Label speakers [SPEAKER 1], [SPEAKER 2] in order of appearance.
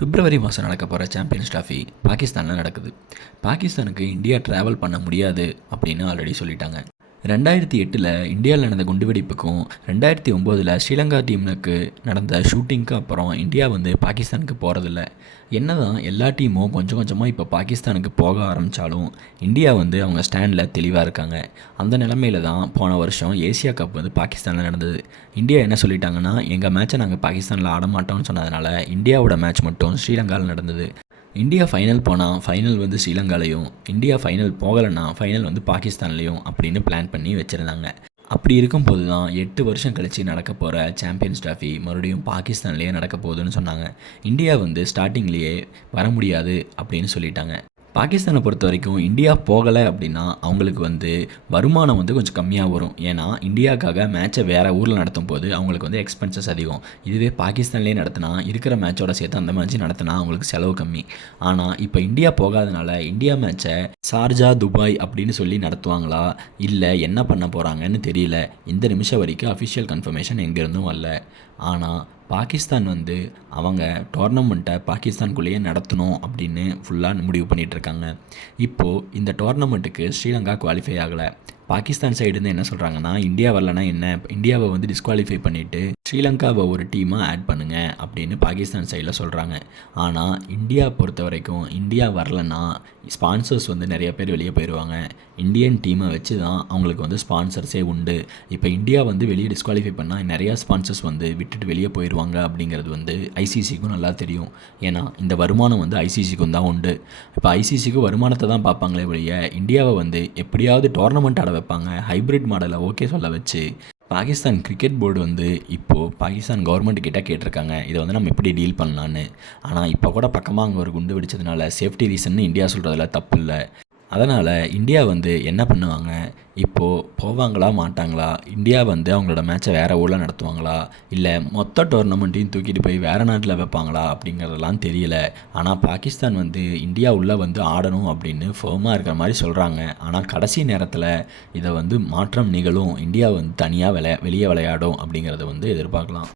[SPEAKER 1] பிப்ரவரி மாதம் நடக்க போகிற சாம்பியன்ஸ் ட்ராஃபி பாகிஸ்தானில் நடக்குது. பாகிஸ்தானுக்கு இந்தியா ட்ராவல் பண்ண முடியாது அப்படின்னு ஆல்ரெடி சொல்லிட்டாங்க. ரெண்டாயிரத்தி எட்டில் இந்தியாவில் நடந்த குண்டுவெடிப்புக்கும் ரெண்டாயிரத்தி ஒம்போதில் ஸ்ரீலங்கா டீமுக்கு நடந்த ஷூட்டிங்க்கு அப்புறம் இந்தியா வந்து பாகிஸ்தானுக்கு போகிறதில்ல என்ன தான் எல்லா டீமும் கொஞ்சம் கொஞ்சமாக இப்போ பாகிஸ்தானுக்கு போக ஆரம்பித்தாலும் இந்தியா வந்து அவங்க ஸ்டாண்டில் தெளிவாக இருக்காங்க. அந்த நிலமையில தான் போன வருஷம் ஏசியா கப் வந்து பாகிஸ்தானில் நடந்தது. இந்தியா என்ன சொல்லிட்டாங்கன்னா எங்கள் மேட்சை நாங்கள் பாகிஸ்தானில் ஆட மாட்டோம்னு சொன்னதுனால இந்தியாவோட மேட்ச் மட்டும் ஸ்ரீலங்காவில் நடந்தது. இந்தியா ஃபைனல் போனால் ஃபைனல் வந்து ஸ்ரீலங்காலையும் இந்தியா ஃபைனல் போகலைன்னா ஃபைனல் வந்து பாகிஸ்தான்லேயும் அப்படின்னு பிளான் பண்ணி வச்சுருந்தாங்க. அப்படி இருக்கும்போது தான் எட்டு வருஷம் கழித்து நடக்க போகிற சாம்பியன்ஸ் ட்ராஃபி மறுபடியும் பாகிஸ்தான்லேயே நடக்க போகுதுன்னு சொன்னாங்க. இந்தியா வந்து ஸ்டார்டிங்லேயே வர முடியாது அப்படின்னு சொல்லிட்டாங்க. பாகிஸ்தானை பொறுத்த வரைக்கும் இந்தியா போகலை அப்படின்னா அவங்களுக்கு வந்து வருமானம் வந்து கொஞ்சம் கம்மியாக வரும். ஏன்னா இந்தியாவுக்காக மேட்சை வேறு ஊரில் நடத்தும் போது அவங்களுக்கு வந்து எக்ஸ்பென்சஸ் அதிகம். இதுவே பாகிஸ்தான்லேயே நடத்தினா இருக்கிற மேட்சோட சேர்த்து அந்த மேட்ச் நடத்தினா அவங்களுக்கு செலவு கம்மி. ஆனால் இப்போ இந்தியா போகாதனால இந்தியா மேட்சை ஷார்ஜா துபாய் அப்படின்னு சொல்லி நடத்துவாங்களா? இல்லை என்ன பண்ண போகிறாங்கன்னு தெரியல. இந்த நிமிஷம் வரைக்கும் அஃபிஷியல் கன்ஃபர்மேஷன் எங்கேருந்தும் வரல. ஆனால் பாகிஸ்தான் வந்து அவங்க டோர்னமெண்ட்டை பாகிஸ்தான்குள்ளேயே நடத்தணும் அப்படின்னு ஃபுல்லாக முடிவு பண்ணிகிட்ருக்காங்க இப்போது இந்த டோர்னமெண்ட்டுக்கு ஸ்ரீலங்கா குவாலிஃபை ஆகலை. பாகிஸ்தான் சைடுன்னு என்ன சொல்கிறாங்கன்னா இந்தியா வரலனா என்ன? இந்தியாவை வந்து டிஸ்குவாலிஃபை பண்ணிவிட்டு ஸ்ரீலங்காவை ஒரு டீமாக ஆட் பண்ணுங்கள் அப்படின்னு பாகிஸ்தான் சைடில் சொல்கிறாங்க ஆனால் இந்தியா பொறுத்த வரைக்கும் இந்தியா வரலன்னா ஸ்பான்சர்ஸ் வந்து நிறைய பேர் வெளியே போயிடுவாங்க இந்தியன் டீமை வச்சு தான் அவங்களுக்கு வந்து ஸ்பான்சர்ஸே உண்டு. இப்போ இந்தியா வந்து வெளியே டிஸ்குவாலிஃபை பண்ணால் நிறையா ஸ்பான்சர்ஸ் வந்து விட்டுட்டு வெளியே போயிடுவாங்க அப்படிங்கிறது வந்து ஐசிசிக்கும் நல்லா தெரியும். ஏன்னா இந்த வருமானம் வந்து ஐசிசிக்கும் தான் உண்டு. இப்போ ஐசிசிக்கு வருமானத்தை தான் பார்ப்பாங்களே வெளியே இந்தியாவை வந்து எப்படியாவது டோர்னமெண்ட் ஆட வைப்பாங்க ஹைப்ரிட் மாடலை ஓகே சொல்ல வச்சு பாகிஸ்தான் கிரிக்கெட் போர்டு வந்து இப்போது பாகிஸ்தான் கவர்மெண்ட் கிட்ட கேட்டிருக்காங்க. இதை வந்து நம்ம எப்படி டீல் பண்ணலான்னு ஆனால் இப்போ கூட பக்கமாக அங்கே ஒரு குண்டு வெடிச்சதுனால சேஃப்டி ரீசன்னு இந்தியா சொல்கிறதுல தப்பு இல்லை. அதனால் இந்தியா வந்து என்ன பண்ணுவாங்க? இப்போது போவாங்களா மாட்டாங்களா? இந்தியா வந்து அவங்களோட மேட்சை வேறு ஊரில் நடத்துவாங்களா? இல்லை மொத்த டோர்னமெண்ட்டையும் தூக்கிட்டு போய் வேறு நாட்டில் வைப்பாங்களா? அப்படிங்கிறதெல்லாம் தெரியல. ஆனால் பாகிஸ்தான் வந்து இந்தியா உள்ளே வந்து ஆடணும் அப்படின்னு ஃபேமாக இருக்கிற மாதிரி சொல்கிறாங்க ஆனால் கடைசி நேரத்தில் இதை வந்து மாற்றம் நிகழும். இந்தியா வந்து தனியாக விளையா வெளியே விளையாடும் அப்படிங்கிறத வந்து எதிர்பார்க்கலாம்.